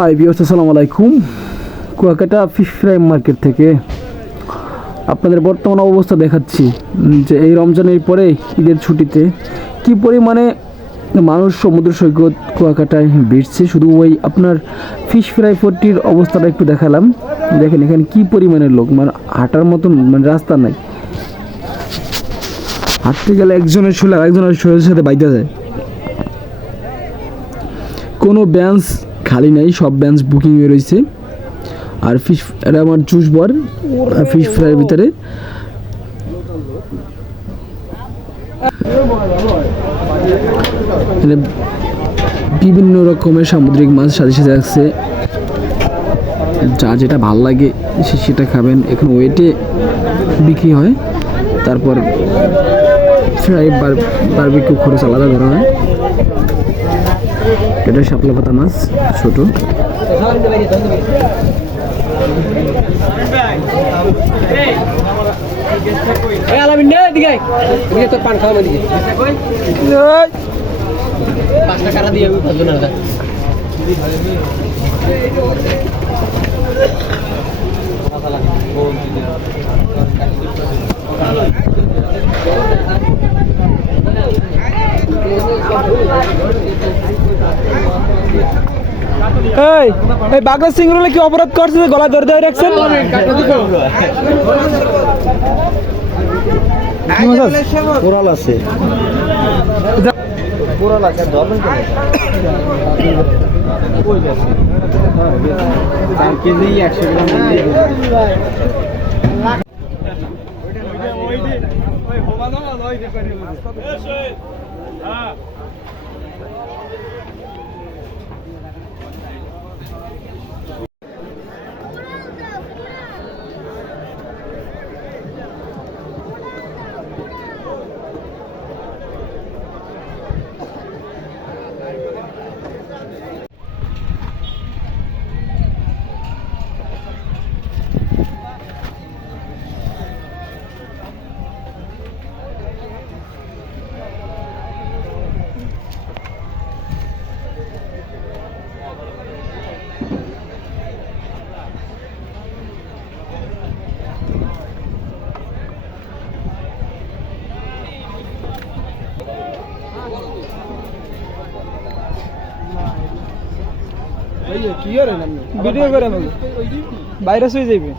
High বিয়স আসসালামু আলাইকুম। কুয়াকাটা ফিশ ফ্রাই মার্কেট থেকে আপনাদের বর্তমান অবস্থা দেখাচ্ছি, যে এই রমজানের পরে ঈদের ছুটিতে কি পরিমাণে মানুষ সমুদ্র সৈকত কুয়াকাটায় ভিড়ছে, শুধু ওই আপনার ফিশ ফ্রাই ফোরটির অবস্থাটা একটু দেখালাম। দেখেন, এখানে কি পরিমাণের লোক মানে হাঁটার মতন মানে রাস্তা নাই। হাঁটতে গেলে একজনের শুলে আরেকজনের শরীরের সাথে বাইতে যায়। কোনো বেঞ্চ খালি নাই, সব বেঞ্চ বুকিং হয়ে রয়েছে। আর ফিশ এটা আমার জুস বর ফিশ ফ্রাইয়ের ভিতরে। বিভিন্ন রকমের সামুদ্রিক মাছ সাথে সাথে আছে যা যেটা ভালো লাগে, সে সেটা খাবেন। এখন ওয়েটে বিক্রি হয়। তারপর ফ্রাই বার বারবিকিউ খরচ আলাদা ধরা হয়। এটা শাপলা পাতা মাছ ছোট। পাঁচটা কাটা দিয়ে আমি ভাববো না এই এই বাগা সিংহলে কি অপরাধ করছে যে গলা ধরে ধরে রাখছেন কোরাল আছে কোরাল আছে ধরবেন চার কেজি একশো গ্রাম কি করেন আপনি ভিডিও করে আমাকে ভাইরাস হয়ে যাবে